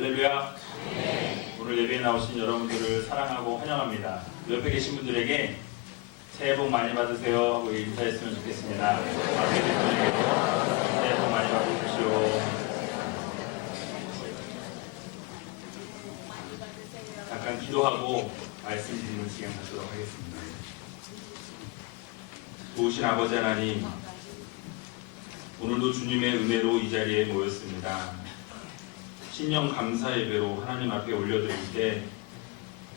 할렐루야. 오늘 예배에 나오신 여러분들을 사랑하고 환영합니다. 옆에 계신 분들에게 새해 복 많이 받으세요 하고 인사했으면 좋겠습니다. 앞에 계신 분에게도 새해 복 많이 받으십시오. 잠깐 기도하고 말씀 드리는 시간 갖도록 하겠습니다. 좋으신 아버지 하나님, 오늘도 주님의 은혜로 이 자리에 모였습니다. 신령 감사 예배로 하나님 앞에 올려드릴 때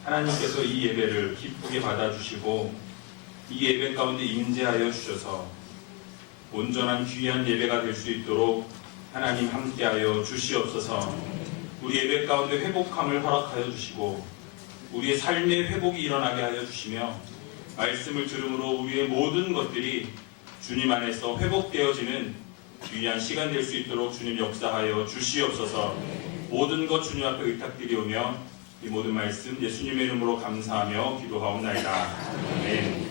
하나님께서 이 예배를 기쁘게 받아주시고 이 예배 가운데 임재하여 주셔서 온전한 귀한 예배가 될 수 있도록 하나님 함께하여 주시옵소서. 우리 예배 가운데 회복함을 허락하여 주시고 우리의 삶의 회복이 일어나게 하여 주시며 말씀을 들음으로 우리의 모든 것들이 주님 안에서 회복되어지는 귀한 시간 될 수 있도록 주님 역사하여 주시옵소서. 모든 것 주님 앞에 의탁드리오며 이 모든 말씀 예수님의 이름으로 감사하며 기도하옵나이다. 아멘.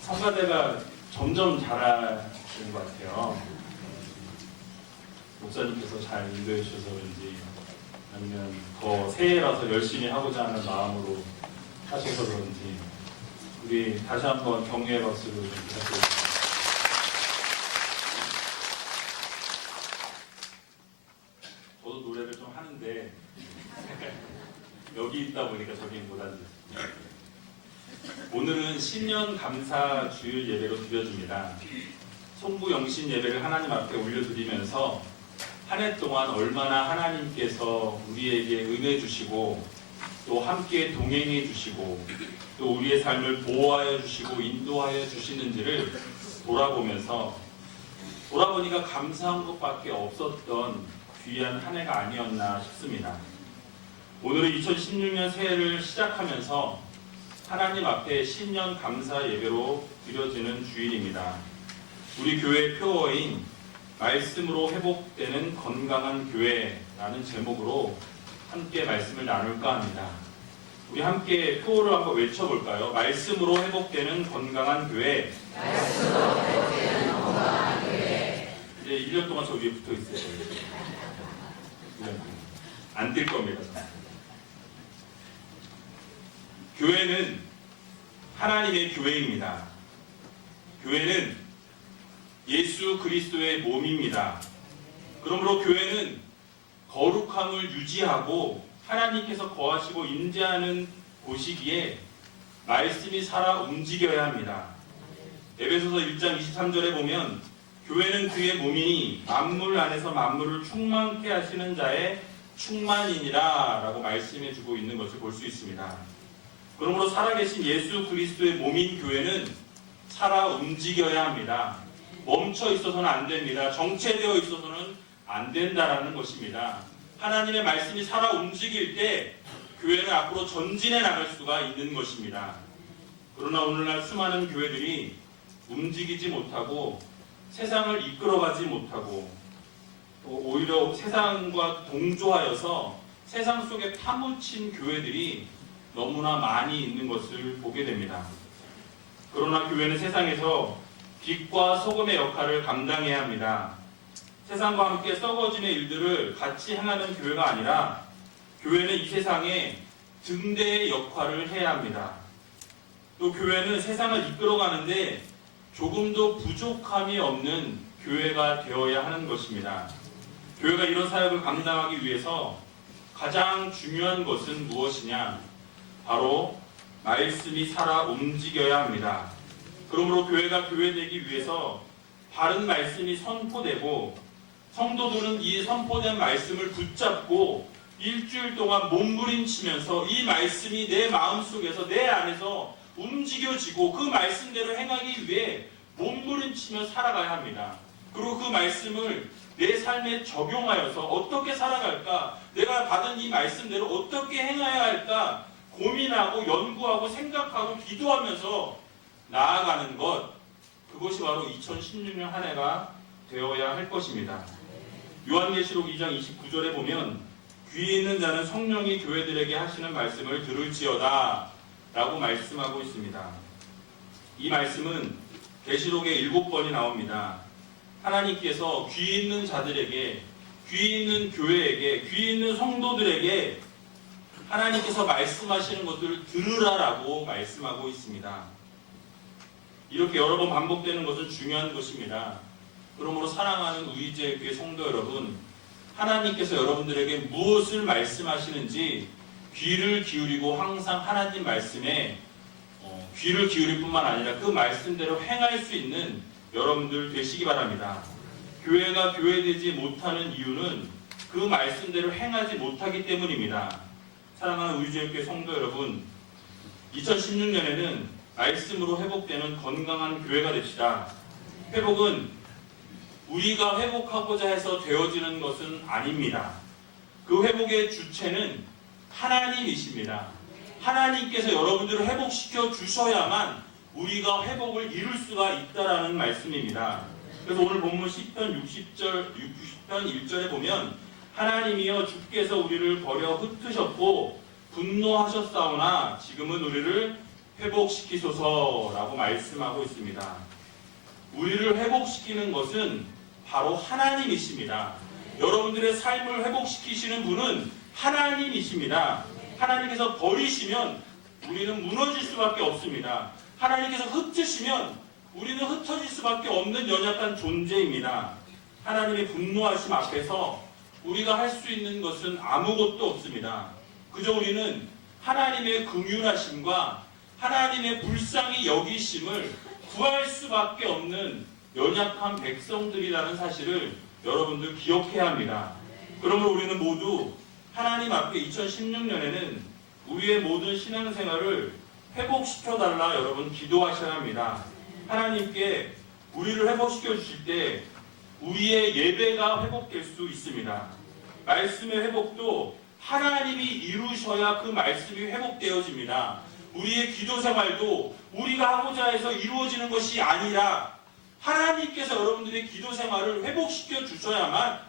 성가대가 점점 잘하시는 것 같아요. 목사님께서 잘 인도해 주셔서 그런지 아니면 더 새해라서 열심히 하고자 하는 마음으로 하셔서 그런지 우리 다시 한번 격려의 박수를 부탁드립니다. 저도 노래를 좀 하는데 여기 있다 보니까 저기 못 앉았습니다. 오늘은 신년 감사 주일 예배로 드려집니다. 송구영신 예배를 하나님 앞에 올려드리면서 한 해 동안 얼마나 하나님께서 우리에게 은혜 주시고 또 함께 동행해 주시고 또 우리의 삶을 보호하여 주시고 인도하여 주시는지를 돌아보니까 감사한 것밖에 없었던 귀한 한 해가 아니었나 싶습니다. 오늘은 2016년 새해를 시작하면서 하나님 앞에 신년 감사 예배로 드려지는 주일입니다. 우리 교회 표어인 말씀으로 회복되는 건강한 교회라는 제목으로 함께 말씀을 나눌까 합니다. 우리 함께 표어를 한번 외쳐볼까요? 말씀으로 회복되는 건강한 교회. 말씀으로 회복되는 건강한 교회. 이제 1년 동안 저 위에 붙어 있어요. 안 뛸 겁니다. 교회는 하나님의 교회입니다. 교회는 예수 그리스도의 몸입니다. 그러므로 교회는 거룩함을 유지하고 하나님께서 거하시고 임재하는 곳이기에 말씀이 살아 움직여야 합니다. 에베소서 1장 23절에 보면 교회는 그의 몸이니 만물 안에서 만물을 충만케 하시는 자의 충만이니라 라고 말씀해 주고 있는 것을 볼 수 있습니다. 그러므로 살아계신 예수 그리스도의 몸인 교회는 살아 움직여야 합니다. 멈춰 있어서는 안 됩니다. 정체되어 있어서는 안 된다라는 것입니다. 하나님의 말씀이 살아 움직일 때 교회는 앞으로 전진해 나갈 수가 있는 것입니다. 그러나 오늘날 수많은 교회들이 움직이지 못하고 세상을 이끌어가지 못하고 오히려 세상과 동조하여서 세상 속에 파묻힌 교회들이 너무나 많이 있는 것을 보게 됩니다. 그러나 교회는 세상에서 빛과 소금의 역할을 감당해야 합니다. 세상과 함께 썩어짐의 일들을 같이 행하는 교회가 아니라 교회는 이 세상에 등대의 역할을 해야 합니다. 또 교회는 세상을 이끌어가는데 조금도 부족함이 없는 교회가 되어야 하는 것입니다. 교회가 이런 사역을 감당하기 위해서 가장 중요한 것은 무엇이냐? 바로 말씀이 살아 움직여야 합니다. 그러므로 교회가 교회되기 위해서 바른 말씀이 선포되고 성도들은 이 선포된 말씀을 붙잡고 일주일 동안 몸부림치면서 이 말씀이 내 마음속에서 내 안에서 움직여지고 그 말씀대로 행하기 위해 몸부림치며 살아가야 합니다. 그리고 그 말씀을 내 삶에 적용하여서 어떻게 살아갈까? 내가 받은 이 말씀대로 어떻게 행해야 할까? 고민하고 연구하고 생각하고 기도하면서 나아가는 것, 그것이 바로 2016년 한 해가 되어야 할 것입니다. 요한계시록 2장 29절에 보면 귀 있는 자는 성령이 교회들에게 하시는 말씀을 들을지어다 라고 말씀하고 있습니다. 이 말씀은 계시록에 7번이 나옵니다. 하나님께서 귀 있는 자들에게 귀 있는 교회에게, 귀 있는 성도들에게 하나님께서 말씀하시는 것을 들으라라고 말씀하고 있습니다. 이렇게 여러 번 반복되는 것은 중요한 것입니다. 그러므로 사랑하는 우리제교회 성도 여러분, 하나님께서 여러분들에게 무엇을 말씀하시는지 귀를 기울이고 항상 하나님 말씀에 귀를 기울일 뿐만 아니라 그 말씀대로 행할 수 있는 여러분들 되시기 바랍니다. 교회가 교회되지 못하는 이유는 그 말씀대로 행하지 못하기 때문입니다. 사랑하는 우리제교회 성도 여러분, 2016년에는 말씀으로 회복되는 건강한 교회가 됩시다. 회복은 우리가 회복하고자 해서 되어지는 것은 아닙니다. 그 회복의 주체는 하나님이십니다. 하나님께서 여러분들을 회복시켜 주셔야만 우리가 회복을 이룰 수가 있다라는 말씀입니다. 그래서 오늘 본문 10편 60편 1절에 보면 하나님이여 주께서 우리를 버려 흩으셨고 분노하셨사오나 지금은 우리를 회복시키소서라고 말씀하고 있습니다. 우리를 회복시키는 것은 바로 하나님이십니다. 여러분들의 삶을 회복시키시는 분은 하나님이십니다. 하나님께서 버리시면 우리는 무너질 수밖에 없습니다. 하나님께서 흩으시면 우리는 흩어질 수밖에 없는 연약한 존재입니다. 하나님의 분노하심 앞에서 우리가 할 수 있는 것은 아무것도 없습니다. 그저 우리는 하나님의 긍휼하심과 하나님의 불쌍히 여기심을 구할 수밖에 없는 연약한 백성들이라는 사실을 여러분들 기억해야 합니다. 그러므로 우리는 모두 하나님 앞에 2016년에는 우리의 모든 신앙생활을 회복시켜달라 여러분 기도하셔야 합니다. 하나님께 우리를 회복시켜 주실 때 우리의 예배가 회복될 수 있습니다. 말씀의 회복도 하나님이 이루셔야 그 말씀이 회복되어집니다. 우리의 기도 생활도 우리가 하고자 해서 이루어지는 것이 아니라 하나님께서 여러분들의 기도 생활을 회복시켜 주셔야만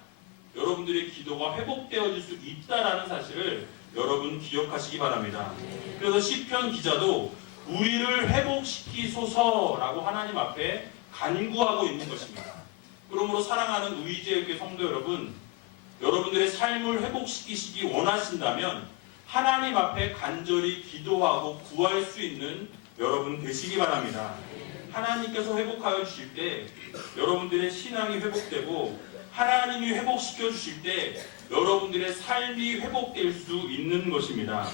여러분들의 기도가 회복되어질 수 있다는 사실을 여러분 기억하시기 바랍니다. 그래서 시편 기자도 우리를 회복시키소서라고 하나님 앞에 간구하고 있는 것입니다. 그러므로 사랑하는 우리제교회 성도 여러분, 여러분들의 삶을 회복시키시기 원하신다면 하나님 앞에 간절히 기도하고 구할 수 있는 여러분 되시기 바랍니다. 하나님께서 회복하여 주실 때 여러분들의 신앙이 회복되고 하나님이 회복시켜 주실 때 여러분들의 삶이 회복될 수 있는 것입니다.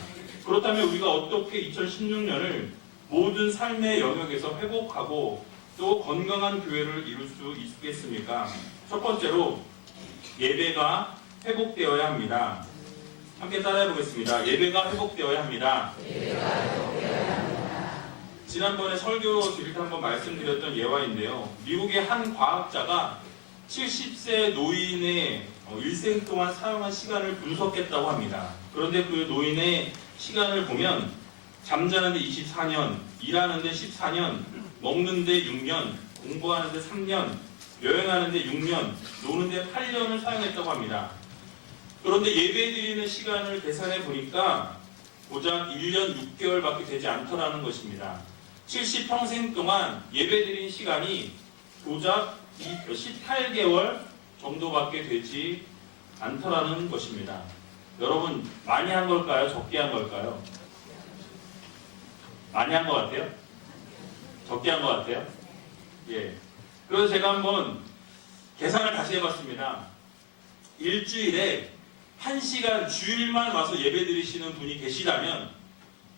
그렇다면 우리가 어떻게 2016년을 모든 삶의 영역에서 회복하고 또 건강한 교회를 이룰 수 있겠습니까? 첫 번째로 예배가 회복되어야 합니다. 함께 따라해 보겠습니다. 예배가 회복되어야 합니다. 지난번에 설교 드릴 때 한번 말씀드렸던 예화인데요. 미국의 한 과학자가 70세 노인의 일생 동안 사용한 시간을 분석했다고 합니다. 그런데 그 노인의 시간을 보면 잠자는데 24년, 일하는데 14년, 먹는데 6년, 공부하는데 3년, 여행하는데 6년, 노는데 8년을 사용했다고 합니다. 그런데 예배드리는 시간을 계산해 보니까 고작 1년 6개월밖에 되지 않더라는 것입니다. 70평생 동안 예배드린 시간이 고작 18개월 정도밖에 되지 않더라는 것입니다. 여러분 많이 한 걸까요? 적게 한 걸까요? 많이 한 것 같아요? 적게 한 것 같아요? 예. 그래서 제가 한번 계산을 다시 해봤습니다. 일주일에 1시간 주일만 와서 예배 드리시는 분이 계시다면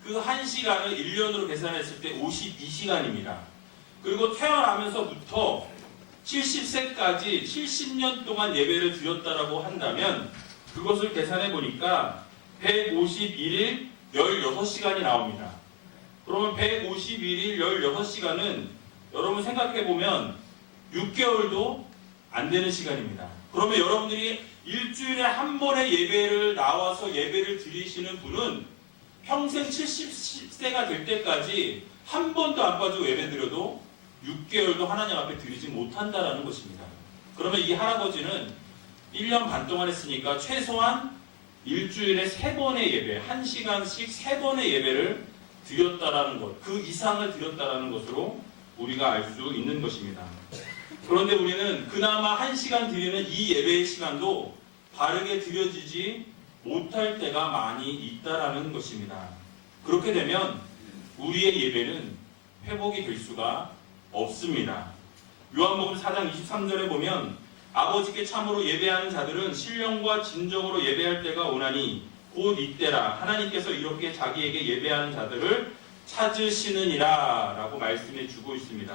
그 1시간을 1년으로 계산했을 때 52시간입니다. 그리고 태어나면서부터 70세까지 70년 동안 예배를 드렸다라고 한다면 그것을 계산해 보니까 151일 16시간이 나옵니다. 그러면 151일 16시간은 여러분 생각해 보면 6개월도 안 되는 시간입니다. 그러면 여러분들이 일주일에 한 번의 예배를 나와서 예배를 드리시는 분은 평생 70세가 될 때까지 한 번도 안 빠지고 예배 드려도 6개월도 하나님 앞에 드리지 못한다라는 것입니다. 그러면 이 할아버지는 1년 반 동안 했으니까 최소한 일주일에 3번의 예배, 1시간씩 3번의 예배를 드렸다라는 것, 그 이상을 드렸다라는 것으로 우리가 알 수 있는 것입니다. 그런데 우리는 그나마 1시간 드리는 이 예배의 시간도 바르게 드려지지 못할 때가 많이 있다라는 것입니다. 그렇게 되면 우리의 예배는 회복이 될 수가 없습니다. 요한복음 4장 23절에 보면 아버지께 참으로 예배하는 자들은 신령과 진정으로 예배할 때가 오나니 곧 이때라 하나님께서 이렇게 자기에게 예배하는 자들을 찾으시느니라 라고 말씀해 주고 있습니다.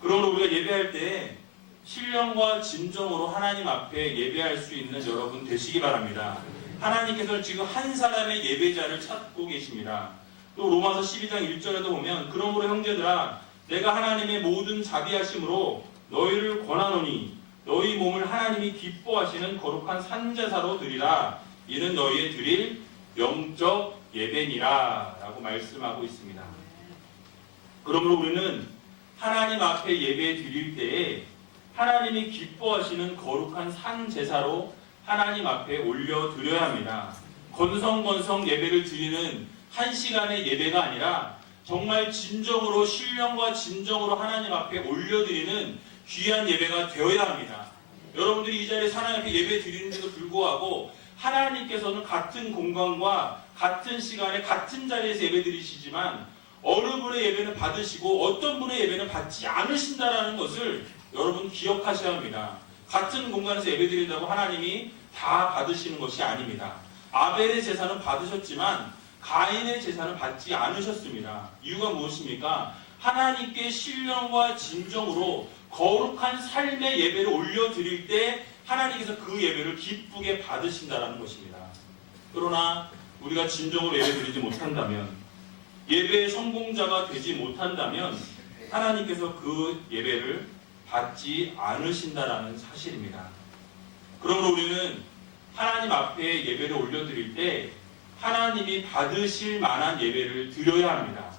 그러므로 우리가 예배할 때 신령과 진정으로 하나님 앞에 예배할 수 있는 여러분 되시기 바랍니다. 하나님께서는 지금 한 사람의 예배자를 찾고 계십니다. 또 로마서 12장 1절에도 보면 그러므로 형제들아 내가 하나님의 모든 자비하심으로 너희를 권하노니 너희 몸을 하나님이 기뻐하시는 거룩한 산제사로 드리라 이는 너희의 드릴 영적 예배니라 라고 말씀하고 있습니다. 그러므로 우리는 하나님 앞에 예배 드릴 때에 하나님이 기뻐하시는 거룩한 산제사로 하나님 앞에 올려드려야 합니다. 건성건성 예배를 드리는 한 시간의 예배가 아니라 정말 진정으로 신령과 진정으로 하나님 앞에 올려드리는 귀한 예배가 되어야 합니다. 여러분들이 이 자리에 하나님 앞에 예배 드리는데도 불구하고 하나님께서는 같은 공간과 같은 시간에 같은 자리에서 예배 드리시지만 어느 분의 예배는 받으시고 어떤 분의 예배는 받지 않으신다라는 것을 여러분 기억하셔야 합니다. 같은 공간에서 예배 드린다고 하나님이 다 받으시는 것이 아닙니다. 아벨의 제사는 받으셨지만 가인의 제사는 받지 않으셨습니다. 이유가 무엇입니까? 하나님께 신령과 진정으로 거룩한 삶의 예배를 올려드릴 때 하나님께서 그 예배를 기쁘게 받으신다는 것입니다. 그러나 우리가 진정으로 예배 드리지 못한다면, 예배의 성공자가 되지 못한다면 하나님께서 그 예배를 받지 않으신다는 사실입니다. 그러므로 우리는 하나님 앞에 예배를 올려드릴 때 하나님이 받으실 만한 예배를 드려야 합니다.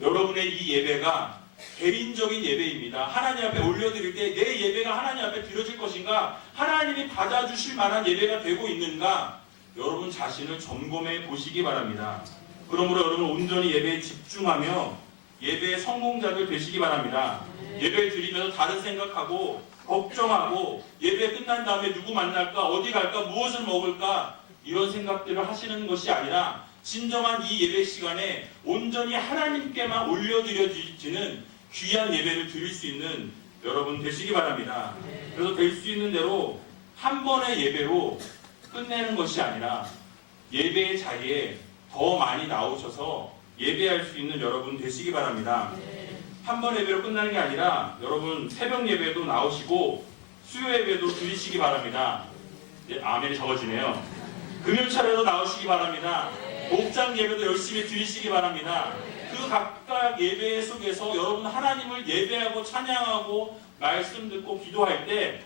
여러분의 이 예배가 개인적인 예배입니다. 하나님 앞에 올려드릴 때 내 예배가 하나님 앞에 드려질 것인가? 하나님이 받아주실 만한 예배가 되고 있는가? 여러분 자신을 점검해 보시기 바랍니다. 그러므로 여러분 온전히 예배에 집중하며 예배의 성공자들 되시기 바랍니다. 예배 드리면서 다른 생각하고 걱정하고 예배 끝난 다음에 누구 만날까? 어디 갈까? 무엇을 먹을까? 이런 생각들을 하시는 것이 아니라 진정한 이 예배 시간에 온전히 하나님께만 올려드려지는 귀한 예배를 드릴 수 있는 여러분 되시기 바랍니다. 그래서 될 수 있는 대로 한 번의 예배로 끝내는 것이 아니라 예배의 자리에 더 많이 나오셔서 예배할 수 있는 여러분 되시기 바랍니다. 한 번 예배로 끝나는 게 아니라 여러분 새벽 예배도 나오시고 수요 예배도 드리시기 바랍니다. 아멘이 적어지네요. 금요 차례도 나오시기 바랍니다. 목장 예배도 열심히 드리시기 바랍니다. 그 각각 예배 속에서 여러분 하나님을 예배하고 찬양하고 말씀 듣고 기도할 때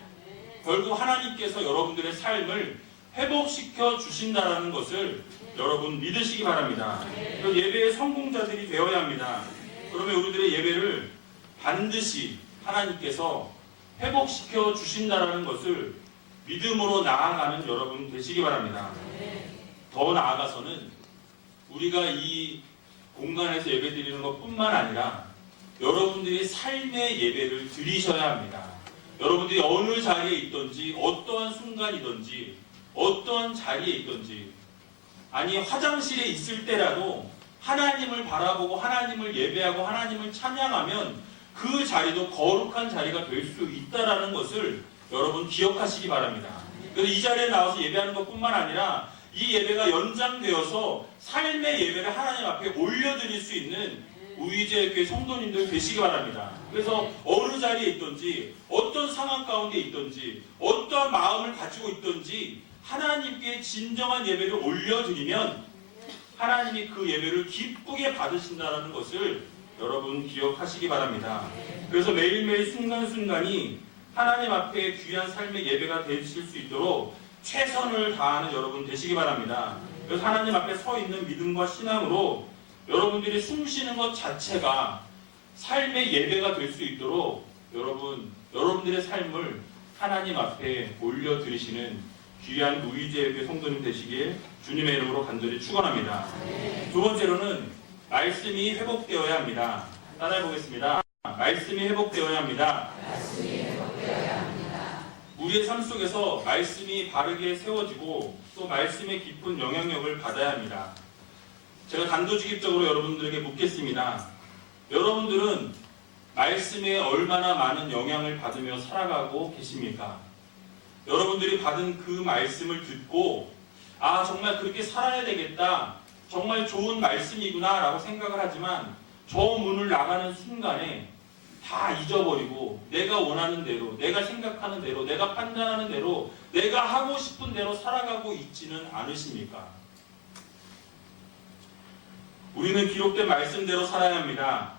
결국 하나님께서 여러분들의 삶을 회복시켜 주신다는 것을 여러분 믿으시기 바랍니다. 예배의 성공자들이 되어야 합니다. 그러면 우리들의 예배를 반드시 하나님께서 회복시켜 주신다는 것을 믿음으로 나아가는 여러분 되시기 바랍니다. 더 나아가서는 우리가 이 공간에서 예배 드리는 것뿐만 아니라 여러분들이 삶의 예배를 드리셔야 합니다. 여러분들이 어느 자리에 있든지 어떠한 순간이든지 어떠한 자리에 있든지 아니 화장실에 있을 때라도 하나님을 바라보고 하나님을 예배하고 하나님을 찬양하면 그 자리도 거룩한 자리가 될 수 있다는 것을 여러분 기억하시기 바랍니다. 그래서 이 자리에 나와서 예배하는 것뿐만 아니라 이 예배가 연장되어서 삶의 예배를 하나님 앞에 올려드릴 수 있는 우리제교회 성도님들 되시기 바랍니다. 그래서 어느 자리에 있든지 어떤 상황 가운데 있든지 어떠한 마음을 가지고 있든지 하나님께 진정한 예배를 올려드리면 하나님이 그 예배를 기쁘게 받으신다는 것을 여러분 기억하시기 바랍니다. 그래서 매일매일 순간순간이 하나님 앞에 귀한 삶의 예배가 되실 수 있도록 최선을 다하는 여러분 되시기 바랍니다. 그래서 하나님 앞에 서 있는 믿음과 신앙으로 여러분들이 숨쉬는 것 자체가 삶의 예배가 될 수 있도록 여러분들의 삶을 하나님 앞에 올려드리시는 귀한 우리제교회 성도님 되시길 주님의 이름으로 간절히 축원합니다. 두 번째로는 말씀이 회복되어야 합니다. 따라해 보겠습니다. 말씀이 회복되어야 합니다. 우리의 삶 속에서 말씀이 바르게 세워지고 또 말씀의 깊은 영향력을 받아야 합니다. 제가 단도직입적으로 여러분들에게 묻겠습니다. 여러분들은 말씀에 얼마나 많은 영향을 받으며 살아가고 계십니까? 여러분들이 받은 그 말씀을 듣고 아 정말 그렇게 살아야 되겠다, 정말 좋은 말씀이구나 라고 생각을 하지만 저 문을 나가는 순간에 다 잊어버리고 내가 원하는 대로, 내가 생각하는 대로, 내가 판단하는 대로, 내가 하고 싶은 대로 살아가고 있지는 않으십니까? 우리는 기록된 말씀대로 살아야 합니다.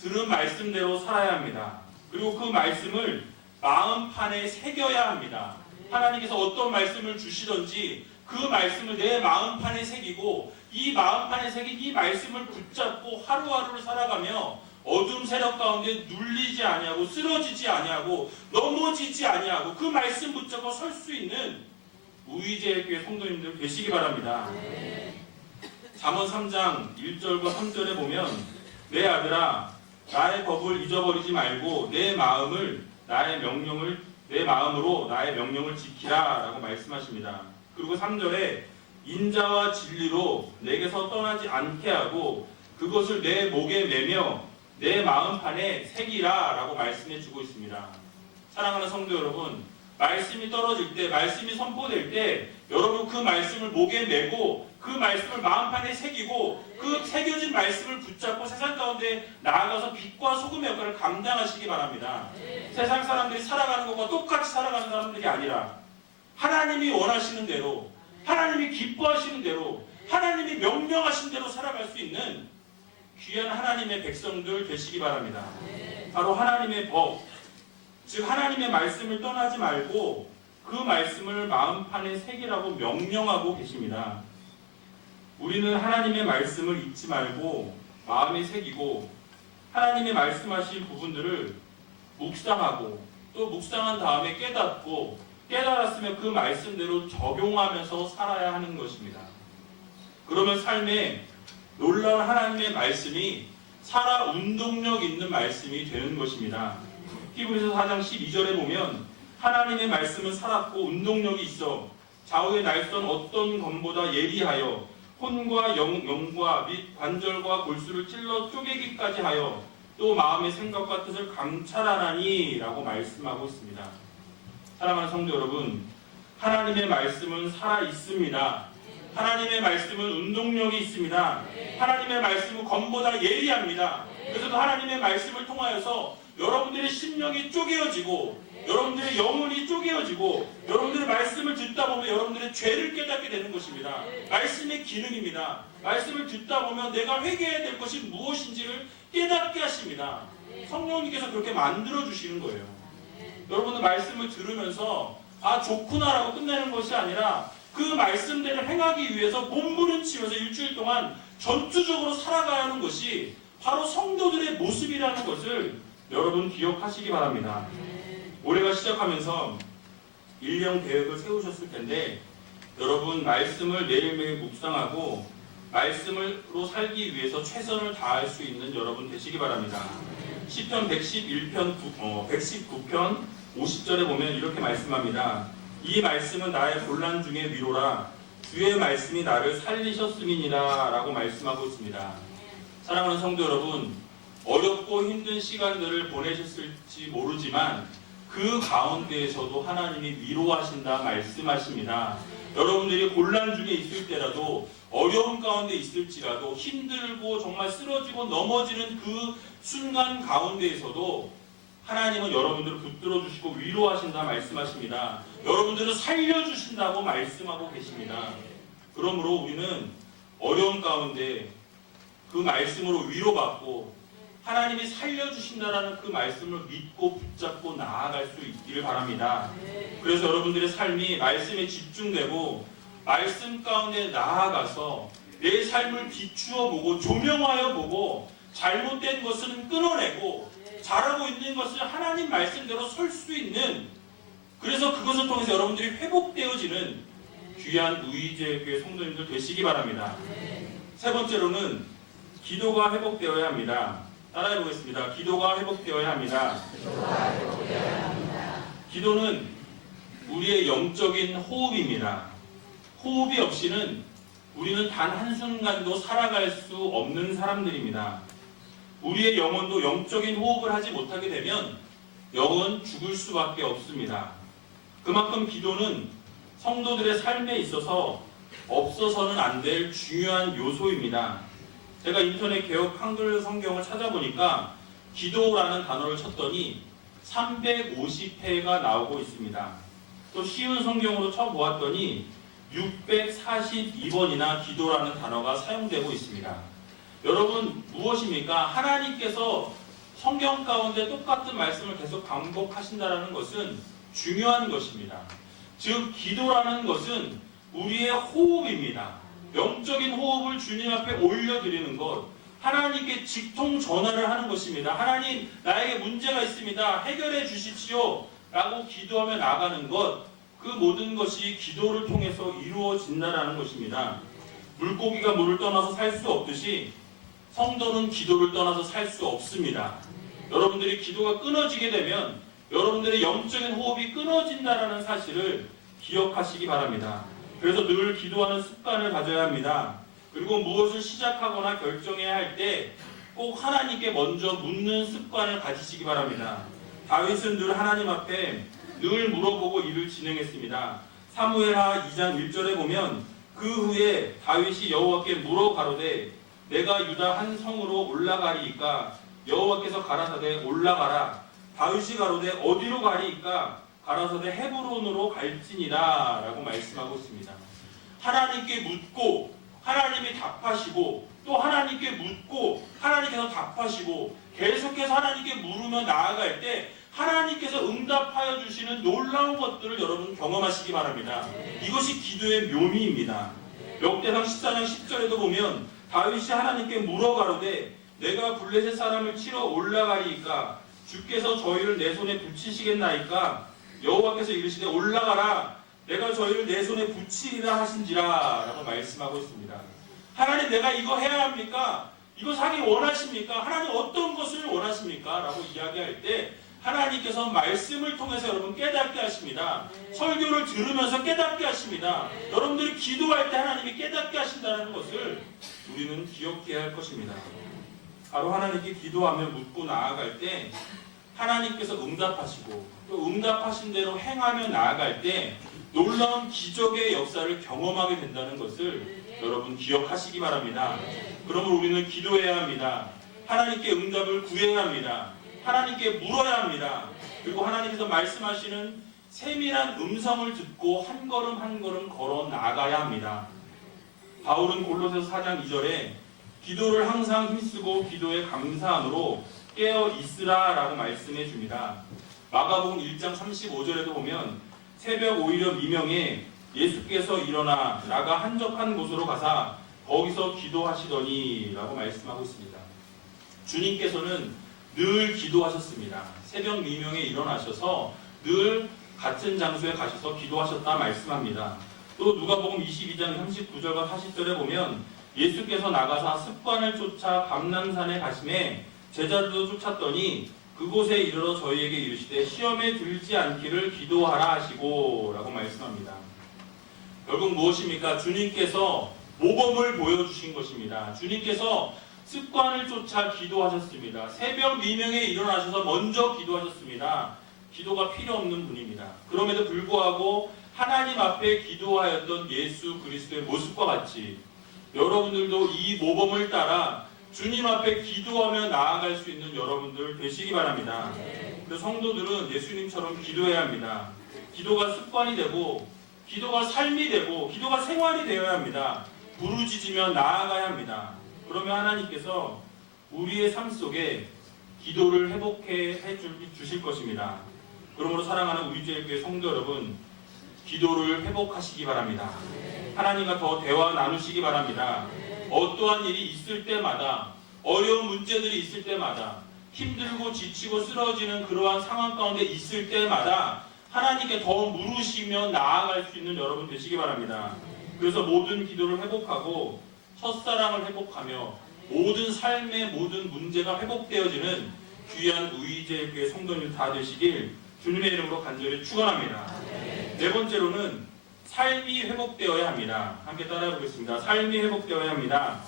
들은 말씀대로 살아야 합니다. 그리고 그 말씀을 마음판에 새겨야 합니다. 하나님께서 어떤 말씀을 주시든지 그 말씀을 내 마음판에 새기고 이 마음판에 새긴 이 말씀을 붙잡고 하루하루를 살아가며 어둠 세력 가운데 눌리지 아니하고 쓰러지지 아니하고 넘어지지 아니하고 그 말씀 붙잡고 설 수 있는 우이제교회 성도님들 되시기 바랍니다. 잠언 3장 1절과 3절에 보면 내 아들아 나의 법을 잊어버리지 말고 내 마음으로 나의 명령을 지키라 라고 말씀하십니다. 그리고 3절에 인자와 진리로 내게서 떠나지 않게 하고 그것을 내 목에 매며 내 마음판에 새기라 라고 말씀해 주고 있습니다. 사랑하는 성도 여러분, 말씀이 떨어질 때, 말씀이 선포될 때 여러분 그 말씀을 목에 메고 그 말씀을 마음판에 새기고 그 새겨진 말씀을 붙잡고 세상 가운데 나아가서 빛과 소금의 역할을 감당하시기 바랍니다. 세상 사람들이 살아가는 것과 똑같이 살아가는 사람들이 아니라 하나님이 원하시는 대로, 하나님이 기뻐하시는 대로, 하나님이 명령하신 대로 살아갈 수 있는 귀한 하나님의 백성들 되시기 바랍니다. 바로 하나님의 법, 즉 하나님의 말씀을 떠나지 말고 그 말씀을 마음판에 새기라고 명령하고 계십니다. 우리는 하나님의 말씀을 잊지 말고 마음에 새기고 하나님의 말씀하신 부분들을 묵상하고 또 묵상한 다음에 깨닫고 깨달았으면 그 말씀대로 적용하면서 살아야 하는 것입니다. 그러면 삶에 놀라운 하나님의 말씀이 살아 운동력 있는 말씀이 되는 것입니다. 히브리서 4장 12절에 보면 하나님의 말씀은 살았고 운동력이 있어 좌우의 날선 어떤 검보다 예리하여 혼과 영과 및 관절과 골수를 찔러 쪼개기까지 하여 또 마음의 생각과 뜻을 감찰하나니 라고 말씀하고 있습니다. 사랑하는 성도 여러분, 하나님의 말씀은 살아있습니다. 하나님의 말씀은 운동력이 있습니다. 하나님의 말씀은 검보다 예리합니다. 그래서 하나님의 말씀을 통하여서 여러분들의 심령이 쪼개어지고 여러분들의 영혼이 쪼개어지고 여러분들의 말씀을 듣다 보면 여러분들의 죄를 깨닫게 되는 것입니다. 말씀의 기능입니다. 말씀을 듣다 보면 내가 회개해야 될 것이 무엇인지를 깨닫게 하십니다. 성령님께서 그렇게 만들어 주시는 거예요. 여러분은 말씀을 들으면서 아 좋구나라고 끝내는 것이 아니라 그 말씀대로 행하기 위해서 몸부림치면서 일주일 동안 전투적으로 살아가야 하는 것이 바로 성도들의 모습이라는 것을 여러분 기억하시기 바랍니다. 올해가 시작하면서 1년 계획을 세우셨을 텐데 여러분 말씀을 매일매일 묵상하고 말씀으로 살기 위해서 최선을 다할 수 있는 여러분 되시기 바랍니다. 시편 119편 50절에 보면 이렇게 말씀합니다. 이 말씀은 나의 곤란 중에 위로라 주의 말씀이 나를 살리셨음이니라 라고 말씀하고 있습니다. 사랑하는 성도 여러분, 어렵고 힘든 시간들을 보내셨을지 모르지만 그 가운데에서도 하나님이 위로하신다 말씀하십니다. 여러분들이 곤란 중에 있을 때라도 어려움 가운데 있을지라도 힘들고 정말 쓰러지고 넘어지는 그 순간 가운데에서도 하나님은 여러분들을 붙들어 주시고 위로하신다 말씀하십니다. 여러분들을 살려주신다고 말씀하고 계십니다. 그러므로 우리는 어려움 가운데 그 말씀으로 위로받고 하나님이 살려주신다라는 그 말씀을 믿고 붙잡고 나아갈 수 있기를 바랍니다. 그래서 여러분들의 삶이 말씀에 집중되고 말씀 가운데 나아가서 내 삶을 비추어 보고 조명하여 보고 잘못된 것은 끊어내고 잘하고 있는 것을 하나님 말씀대로 설 수 있는, 그래서 그것을 통해서 여러분들이 회복되어지는 귀한 우이제교회 성도님들 되시기 바랍니다. 세 번째로는 기도가 회복되어야 합니다. 따라해 보겠습니다. 기도가 회복되어야 합니다. 기도는 우리의 영적인 호흡입니다. 호흡이 없이는 우리는 단 한순간도 살아갈 수 없는 사람들입니다. 우리의 영혼도 영적인 호흡을 하지 못하게 되면 영은 죽을 수밖에 없습니다. 그만큼 기도는 성도들의 삶에 있어서 없어서는 안 될 중요한 요소입니다. 제가 인터넷 개역 한글 성경을 찾아보니까 기도라는 단어를 쳤더니 350회가 나오고 있습니다. 또 쉬운 성경으로 쳐보았더니 642번이나 기도라는 단어가 사용되고 있습니다. 여러분, 무엇입니까? 하나님께서 성경 가운데 똑같은 말씀을 계속 반복하신다는 것은 중요한 것입니다. 즉, 기도라는 것은 우리의 호흡입니다. 영적인 호흡을 주님 앞에 올려드리는 것, 하나님께 직통 전화를 하는 것입니다. 하나님, 나에게 문제가 있습니다. 해결해 주십시오. 라고 기도하며 나가는 것, 그 모든 것이 기도를 통해서 이루어진다는 것입니다. 물고기가 물을 떠나서 살 수 없듯이 성도는 기도를 떠나서 살 수 없습니다. 여러분들이 기도가 끊어지게 되면 여러분들의 영적인 호흡이 끊어진다는 사실을 기억하시기 바랍니다. 그래서 늘 기도하는 습관을 가져야 합니다. 그리고 무엇을 시작하거나 결정해야 할 때 꼭 하나님께 먼저 묻는 습관을 가지시기 바랍니다. 다윗은 늘 하나님 앞에 늘 물어보고 일을 진행했습니다. 사무엘하 2장 1절에 보면 그 후에 다윗이 여호와께 물어 가로되 내가 유다 한 성으로 올라가리이까 여호와께서 가라사대 올라가라. 다윗이 가로되 어디로 가리이까 가라사대 헤브론으로 갈지니라 라고 말씀하고 있습니다. 하나님께 묻고 하나님이 답하시고 또 하나님께 묻고 하나님께서 답하시고 계속해서 하나님께 물으며 나아갈 때 하나님께서 응답하여 주시는 놀라운 것들을 여러분 경험하시기 바랍니다. 이것이 기도의 묘미입니다. 역대상 14장 10절에도 보면 다윗이 하나님께 물어 가로되 내가 블레셋 사람을 치러 올라가리이까 주께서 저희를 내 손에 붙이시겠나이까 여호와께서 이르시되 올라가라 내가 저희를 내 손에 붙이리라 하신지라 라고 말씀하고 있습니다. 하나님, 내가 이거 해야 합니까? 이거 하기 원하십니까? 하나님, 어떤 것을 원하십니까? 라고 이야기할 때 하나님께서 말씀을 통해서 여러분 깨닫게 하십니다. 설교를 들으면서 깨닫게 하십니다. 여러분들이 기도할 때 하나님이 깨닫게 하신다는 것을 우리는 기억해야 할 것입니다. 바로 하나님께 기도하며 묻고 나아갈 때 하나님께서 응답하시고 또 응답하신 대로 행하며 나아갈 때 놀라운 기적의 역사를 경험하게 된다는 것을 여러분 기억하시기 바랍니다. 그러므로 우리는 기도해야 합니다. 하나님께 응답을 구해야 합니다. 하나님께 물어야 합니다. 그리고 하나님께서 말씀하시는 세밀한 음성을 듣고 한 걸음 한 걸음 걸어 나가야 합니다. 바울은 골로새서 4장 2절에 기도를 항상 힘쓰고 기도에 감사함으로 깨어 있으라 라고 말씀해 줍니다. 마가복음 1장 35절에도 보면 새벽 오히려 미명에 예수께서 일어나 나가 한적한 곳으로 가사 거기서 기도하시더니 라고 말씀하고 있습니다. 주님께서는 늘 기도하셨습니다. 새벽 미명에 일어나셔서 늘 같은 장소에 가셔서 기도하셨다 말씀합니다. 또 누가복음 22장 39절과 40절에 보면 예수께서 나가사 습관을 쫓아 감람산에 가심에 제자들도 쫓았더니 그곳에 이르러 저희에게 이르시되 시험에 들지 않기를 기도하라 하시고 라고 말씀합니다. 결국 무엇입니까? 주님께서 모범을 보여주신 것입니다. 주님께서 습관을 쫓아 기도하셨습니다. 새벽 미명에 일어나셔서 먼저 기도하셨습니다. 기도가 필요 없는 분입니다. 그럼에도 불구하고 하나님 앞에 기도하였던 예수 그리스도의 모습과 같이 여러분들도 이 모범을 따라 주님 앞에 기도하며 나아갈 수 있는 여러분들 되시기 바랍니다. 그래서 성도들은 예수님처럼 기도해야 합니다. 기도가 습관이 되고 기도가 삶이 되고 기도가 생활이 되어야 합니다. 부르짖으며 나아가야 합니다. 그러면 하나님께서 우리의 삶 속에 기도를 회복해 주실 것입니다. 그러므로 사랑하는 우리제일교회 성도 여러분, 기도를 회복하시기 바랍니다. 하나님과 더 대화 나누시기 바랍니다. 어떠한 일이 있을 때마다, 어려운 문제들이 있을 때마다, 힘들고 지치고 쓰러지는 그러한 상황 가운데 있을 때마다 하나님께 더 물으시며 나아갈 수 있는 여러분 되시기 바랍니다. 그래서 모든 기도를 회복하고 첫사랑을 회복하며 모든 삶의 모든 문제가 회복되어지는 귀한 우리제일교회 성도님 다 되시길 주님의 이름으로 간절히 축원합니다. 네 번째로는 삶이 회복되어야 합니다. 함께 따라해 보겠습니다. 삶이 회복되어야 합니다.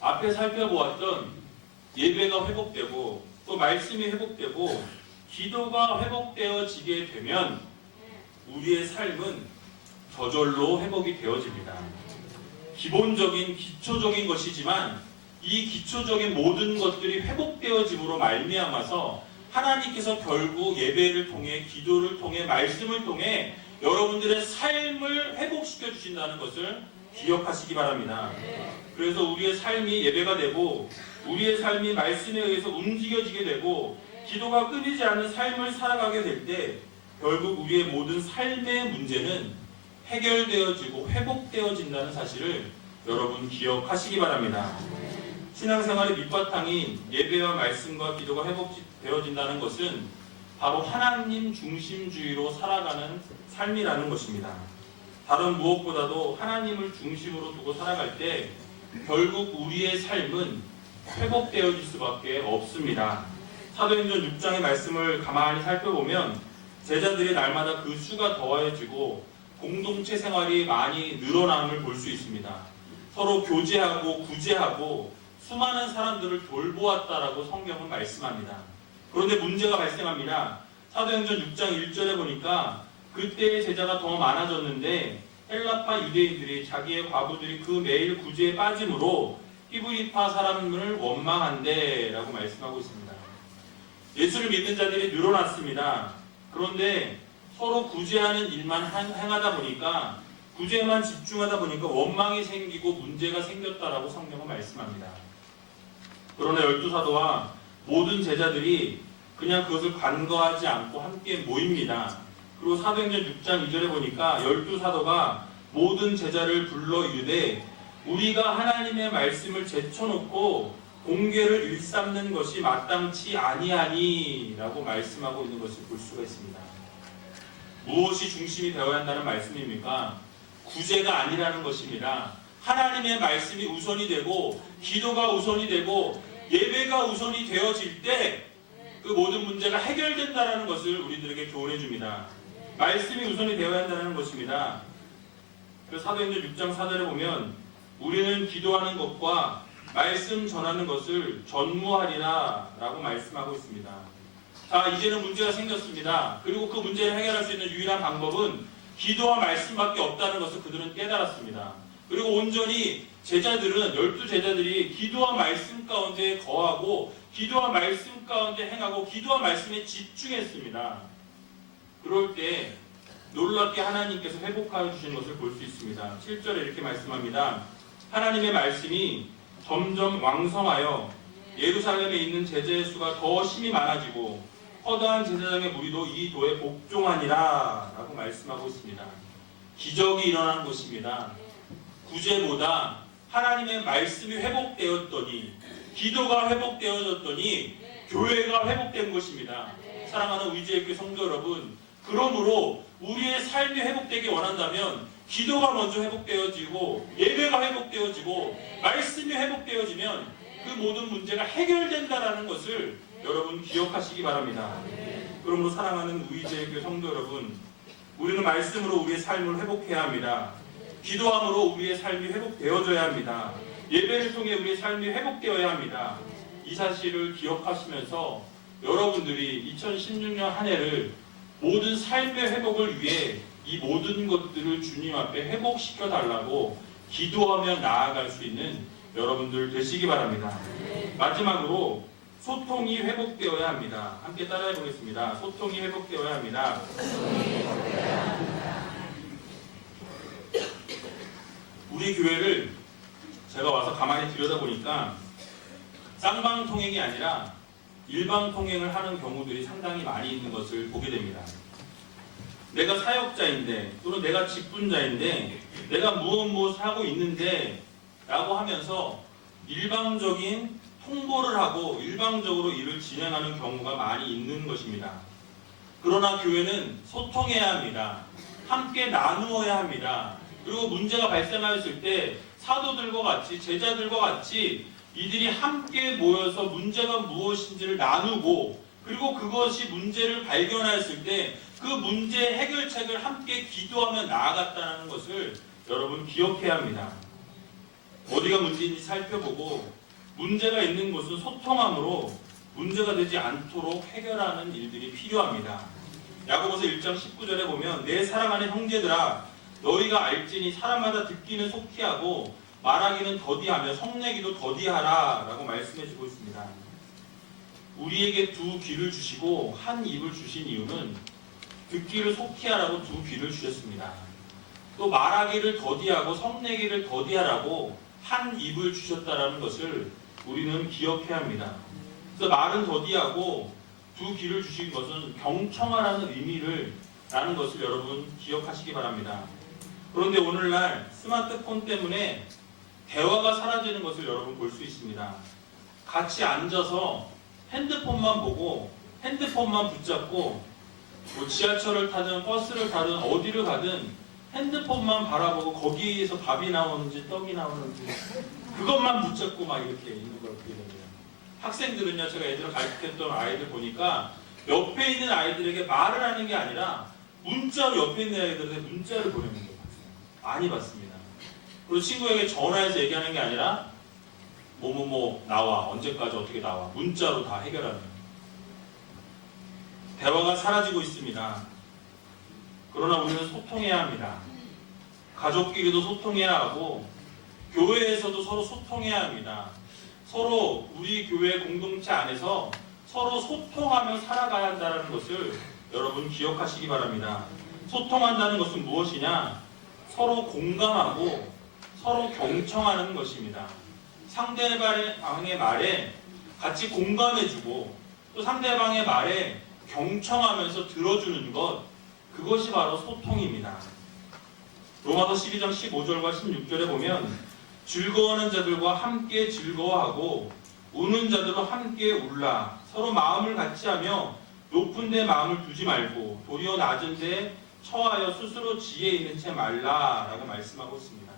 앞에 살펴보았던 예배가 회복되고 또 말씀이 회복되고 기도가 회복되어지게 되면 우리의 삶은 저절로 회복이 되어집니다. 기본적인 기초적인 것이지만 이 기초적인 모든 것들이 회복되어짐으로 말미암아서 하나님께서 결국 예배를 통해 기도를 통해 말씀을 통해 여러분들의 삶을 회복시켜 주신다는 것을 기억하시기 바랍니다. 그래서 우리의 삶이 예배가 되고 우리의 삶이 말씀에 의해서 움직여지게 되고 기도가 끊이지 않는 삶을 살아가게 될 때 결국 우리의 모든 삶의 문제는 해결되어지고 회복되어진다는 사실을 여러분 기억하시기 바랍니다. 신앙생활의 밑바탕인 예배와 말씀과 기도가 회복되어진다는 것은 바로 하나님 중심주의로 살아가는 삶이라는 것입니다. 다른 무엇보다도 하나님을 중심으로 두고 살아갈 때 결국 우리의 삶은 회복되어질 수밖에 없습니다. 사도행전 6장의 말씀을 가만히 살펴보면 제자들이 날마다 그 수가 더해지고 공동체 생활이 많이 늘어남을 볼 수 있습니다. 서로 교제하고 구제하고 수많은 사람들을 돌보았다라고 성경은 말씀합니다. 그런데 문제가 발생합니다. 사도행전 6장 1절에 보니까 그때의 제자가 더 많아졌는데 헬라파 유대인들이 자기의 과부들이 그 매일 구제에 빠짐으로 히브리파 사람을 원망한대 라고 말씀하고 있습니다. 예수를 믿는 자들이 늘어났습니다. 그런데 서로 구제하는 일만 행하다 보니까 구제에만 집중하다 보니까 원망이 생기고 문제가 생겼다라고 성경은 말씀합니다. 그러나 12사도와 모든 제자들이 그냥 그것을 간과하지 않고 함께 모입니다. 그리고 사도행전 6장 2절에 보니까 12사도가 모든 제자를 불러 이르되 우리가 하나님의 말씀을 제쳐놓고 공개를 일삼는 것이 마땅치 아니하니 라고 말씀하고 있는 것을 볼 수가 있습니다. 무엇이 중심이 되어야 한다는 말씀입니까? 구제가 아니라는 것입니다. 하나님의 말씀이 우선이 되고 기도가 우선이 되고 예배가 우선이 되어질 때 그 모든 문제가 해결된다는 것을 우리들에게 교훈해 줍니다. 말씀이 우선이 되어야 한다는 것입니다. 그래서 사도행전 6장 4절에 보면 우리는 기도하는 것과 말씀 전하는 것을 전무하리라 라고 말씀하고 있습니다. 자, 이제는 문제가 생겼습니다. 그리고 그 문제를 해결할 수 있는 유일한 방법은 기도와 말씀밖에 없다는 것을 그들은 깨달았습니다. 그리고 온전히 제자들은 12제자들이 기도와 말씀 가운데 거하고 기도와 말씀 가운데 행하고 기도와 말씀에 집중했습니다. 그럴 때 놀랍게 하나님께서 회복하여 주신 것을 볼 수 있습니다. 7절에 이렇게 말씀합니다. 하나님의 말씀이 점점 왕성하여 예루살렘에 있는 제자의 수가 더 심히 많아지고 허다한 제사장의 무리도 이 도에 복종하니라 라고 말씀하고 있습니다. 기적이 일어난 것입니다. 구제보다 하나님의 말씀이 회복되었더니 기도가 회복되어졌더니 교회가 회복된 것입니다. 사랑하는 위즈의교회 성도 여러분, 그러므로 우리의 삶이 회복되기 원한다면 기도가 먼저 회복되어지고 예배가 회복되어지고 말씀이 회복되어지면 그 모든 문제가 해결된다라는 것을 여러분 기억하시기 바랍니다. 그러므로 사랑하는 위즈의교회 성도 여러분, 우리는 말씀으로 우리의 삶을 회복해야 합니다. 기도함으로 우리의 삶이 회복되어져야 합니다. 예배를 통해 우리의 삶이 회복되어야 합니다. 이 사실을 기억하시면서 여러분들이 2016년 한 해를 모든 삶의 회복을 위해 이 모든 것들을 주님 앞에 회복시켜 달라고 기도하며 나아갈 수 있는 여러분들 되시기 바랍니다. 마지막으로 소통이 회복되어야 합니다. 함께 따라해 보겠습니다. 소통이 회복되어야 합니다. 우리 교회를 제가 와서 가만히 들여다보니까 쌍방통행이 아니라 일방통행을 하는 경우들이 상당히 많이 있는 것을 보게 됩니다. 내가 사역자인데 또는 내가 직분자인데 내가 무엇 하고 있는데 라고 하면서 일방적인 통보를 하고 일방적으로 일을 진행하는 경우가 많이 있는 것입니다. 그러나 교회는 소통해야 합니다. 함께 나누어야 합니다. 그리고 문제가 발생하였을 때 사도들과 같이 제자들과 같이 이들이 함께 모여서 문제가 무엇인지를 나누고 그리고 그것이 문제를 발견하였을 때 그 문제 해결책을 함께 기도하며 나아갔다는 것을 여러분 기억해야 합니다. 어디가 문제인지 살펴보고 문제가 있는 곳은 소통함으로 문제가 되지 않도록 해결하는 일들이 필요합니다. 야고보서 1장 19절에 보면 내 사랑하는 형제들아 너희가 알지니 사람마다 듣기는 속히 하고 말하기는 더디하며 성내기도 더디하라 라고 말씀해주고 있습니다. 우리에게 두 귀를 주시고 한 입을 주신 이유는 듣기를 속히 하라고 두 귀를 주셨습니다. 또 말하기를 더디하고 성내기를 더디하라고 한 입을 주셨다라는 것을 우리는 기억해야 합니다. 그래서 말은 더디하고 두 귀를 주신 것은 경청하라는 의미를 라는 것을 여러분 기억하시기 바랍니다. 그런데 오늘날 스마트폰 때문에 대화가 사라지는 것을 여러분 볼 수 있습니다. 같이 앉아서 핸드폰만 보고 핸드폰만 붙잡고 뭐 지하철을 타든 버스를 타든 어디를 가든 핸드폰만 바라보고 거기에서 밥이 나오는지 떡이 나오는지 그것만 붙잡고 막 이렇게 있는 걸 보게 됩니다. 학생들은요, 제가 애들을 가르쳤던 아이들 보니까 옆에 있는 아이들에게 말을 하는 게 아니라 문자로 옆에 있는 아이들한테 문자를 보내는 걸 봤어요. 많이 봤습니다. 그리고 친구에게 전화해서 얘기하는 게 아니라 뭐뭐뭐 나와, 언제까지 어떻게 나와, 문자로 다 해결하는. 대화가 사라지고 있습니다. 그러나 우리는 소통해야 합니다. 가족끼리도 소통해야 하고 교회에서도 서로 소통해야 합니다. 서로 우리 교회 공동체 안에서 서로 소통하며 살아가야 한다는 것을 여러분 기억하시기 바랍니다. 소통한다는 것은 무엇이냐? 서로 공감하고 서로 경청하는 것입니다. 상대방의 말에 같이 공감해주고 또 상대방의 말에 경청하면서 들어주는 것, 그것이 바로 소통입니다. 로마서 12장 15절과 16절에 보면 즐거워하는 자들과 함께 즐거워하고 우는 자들과 함께 울라. 서로 마음을 같이 하며 높은 데 마음을 두지 말고 도리어 낮은 데 처하여 스스로 지혜 있는 채 말라라고 말씀하고 있습니다.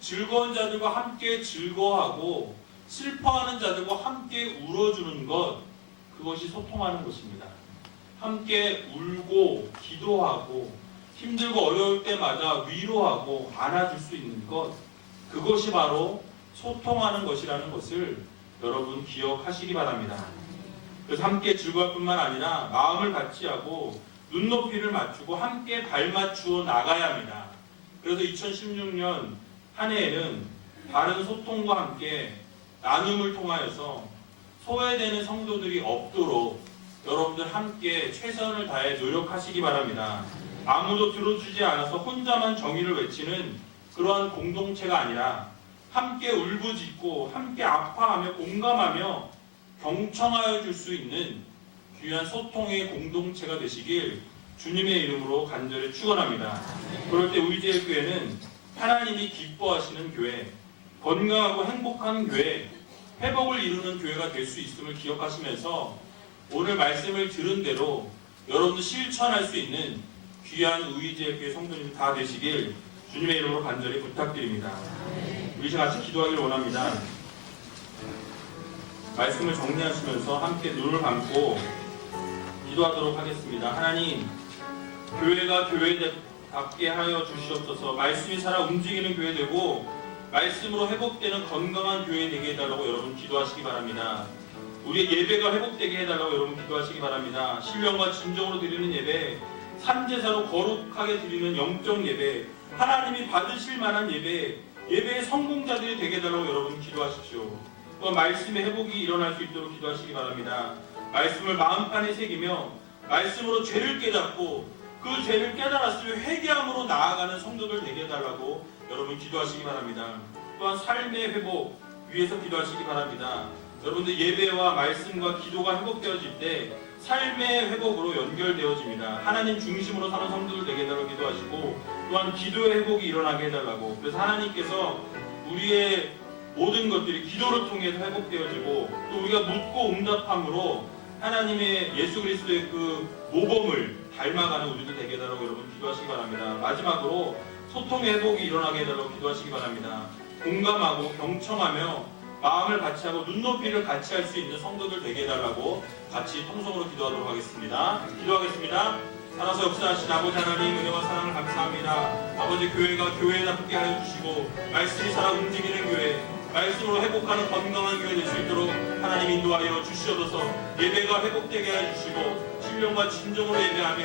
즐거운 자들과 함께 즐거워하고 슬퍼하는 자들과 함께 울어주는 것, 그것이 소통하는 것입니다. 함께 울고 기도하고 힘들고 어려울 때마다 위로하고 안아줄 수 있는 것, 그것이 바로 소통하는 것이라는 것을 여러분 기억하시기 바랍니다. 그래서 함께 즐거울 뿐만 아니라 마음을 같이 하고 눈높이를 맞추고 함께 발맞추어 나가야 합니다. 그래서 2016년 한 해에는 바른 소통과 함께 나눔을 통하여서 소외되는 성도들이 없도록 여러분들 함께 최선을 다해 노력하시기 바랍니다. 아무도 들어주지 않아서 혼자만 정의를 외치는 그러한 공동체가 아니라 함께 울부짖고 함께 아파하며 공감하며 경청하여 줄 수 있는 귀한 소통의 공동체가 되시길 주님의 이름으로 간절히 축원합니다. 그럴 때 우리제일교회는 하나님이 기뻐하시는 교회, 건강하고 행복한 교회, 회복을 이루는 교회가 될 수 있음을 기억하시면서 오늘 말씀을 들은 대로 여러분도 실천할 수 있는 귀한 우리제일교회 성도님 다 되시길 주님의 이름으로 간절히 부탁드립니다. 우리 같이 기도하기를 원합니다. 말씀을 정리하시면서 함께 눈을 감고 기도하도록 하겠습니다. 하나님, 교회가 교회답게 하여 주시옵소서. 말씀이 살아 움직이는 교회 되고 말씀으로 회복되는 건강한 교회 되게 해달라고 여러분 기도하시기 바랍니다. 우리의 예배가 회복되게 해달라고 여러분 기도하시기 바랍니다. 신령과 진정으로 드리는 예배, 산제사로 거룩하게 드리는 영적 예배, 하나님이 받으실 만한 예배, 예배의 성공자들이 되게 해달라고 여러분 기도하십시오. 또 말씀의 회복이 일어날 수 있도록 기도하시기 바랍니다. 말씀을 마음판에 새기며 말씀으로 죄를 깨닫고 그 죄를 깨달았으면 회개함으로 나아가는 성도들 되게 해달라고 여러분 기도하시기 바랍니다. 또한 삶의 회복 위해서 기도하시기 바랍니다. 여러분들 예배와 말씀과 기도가 회복되어질 때 삶의 회복으로 연결되어집니다. 하나님 중심으로 사는 성도들 되게 해달라고 기도하시고 또한 기도의 회복이 일어나게 해달라고. 그래서 하나님께서 우리의 모든 것들이 기도를 통해서 회복되어지고 또 우리가 묻고 응답함으로 하나님의 예수 그리스도의 그 모범을 닮아가는 우리들 되게 해달라고 여러분 기도하시기 바랍니다. 마지막으로 소통의 회복이 일어나게 해달라고 기도하시기 바랍니다. 공감하고 경청하며 마음을 같이 하고 눈높이를 같이 할 수 있는 성도들 되게 해달라고 같이 통성으로 기도하도록 하겠습니다. 기도하겠습니다. 살아서 역사하신 아버지 하나님 은혜와 사랑을 감사합니다. 아버지 교회가 교회답게 하여 주시고 말씀이 살아 움직이는 교회, 말씀으로 회복하는 건강한 교회 될 수 있도록 하나님 인도하여 주시옵소서. 예배가 회복되게 하여 주시고 신령과 진정으로 예배하며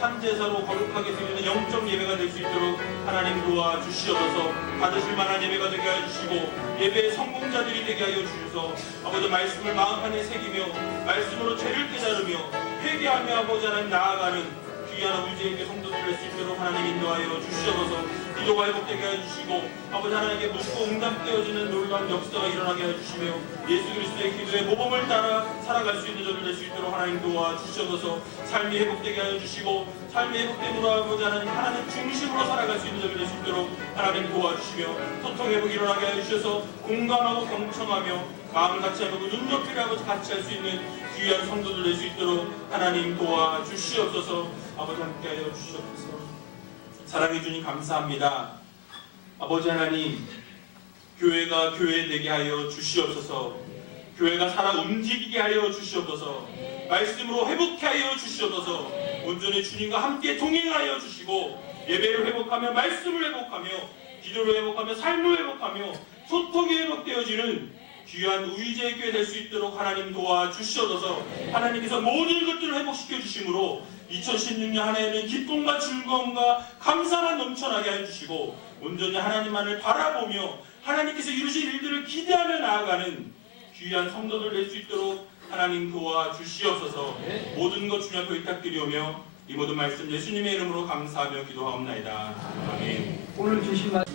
산제사로 거룩하게 드리는 영적 예배가 될 수 있도록 하나님 도와주시옵소서. 받으실 만한 예배가 되게 하여 주시고 예배의 성공자들이 되게 하여 주셔서 아버지 말씀을 마음판에 새기며 말씀으로 죄를 깨달으며 회개하며 아버지 하나님 나아가는 귀한 우리의 성도들 될 수 있도록 하나님 인도하여 주시옵소서. 기도가 회복되게 해주시고 아버지 하나님께 묻고 응답되어지는 놀라운 역사가 일어나게 해주시며 예수 그리스도의 기도의 모범을 따라 살아갈 수 있는 저들 될 수 있도록 하나님 도와주시옵소서. 삶이 회복되게 해주시고 삶이 회복됨으로 아버지 하나님 중심으로 살아갈 수 있는 저들 될 수 있도록 하나님 도와주시며 소통 회복이 일어나게 해주셔서 공감하고 경청하며 마음을 같이 하고 눈높이를 아버지 같이 할 수 있는 귀한 성도들 될 수 있도록 하나님 도와주시옵소서. 아버지 함께 하여 주시옵소서. 사랑해 주님 감사합니다. 아버지 하나님, 교회가 교회 되게 하여 주시옵소서. 교회가 살아 움직이게 하여 주시옵소서. 말씀으로 회복케 하여 주시옵소서. 온전히 주님과 함께 동행하여 주시고 예배를 회복하며 말씀을 회복하며 기도를 회복하며 삶을 회복하며 소통이 회복되어지는 귀한 우리의 교회 될 수 있도록 하나님 도와주시옵소서. 하나님께서 모든 것들을 회복시켜 주심으로 2016년 한 해에는 기쁨과 즐거움과 감사만 넘쳐나게 해주시고 온전히 하나님만을 바라보며 하나님께서 이루실 일들을 기대하며 나아가는 귀한 성도들 될 수 있도록 하나님 도와주시옵소서. 모든 것 주님 앞에 부탁드리오며 이 모든 말씀 예수님의 이름으로 감사하며 기도하옵나이다. 아멘. 오늘 주신 말씀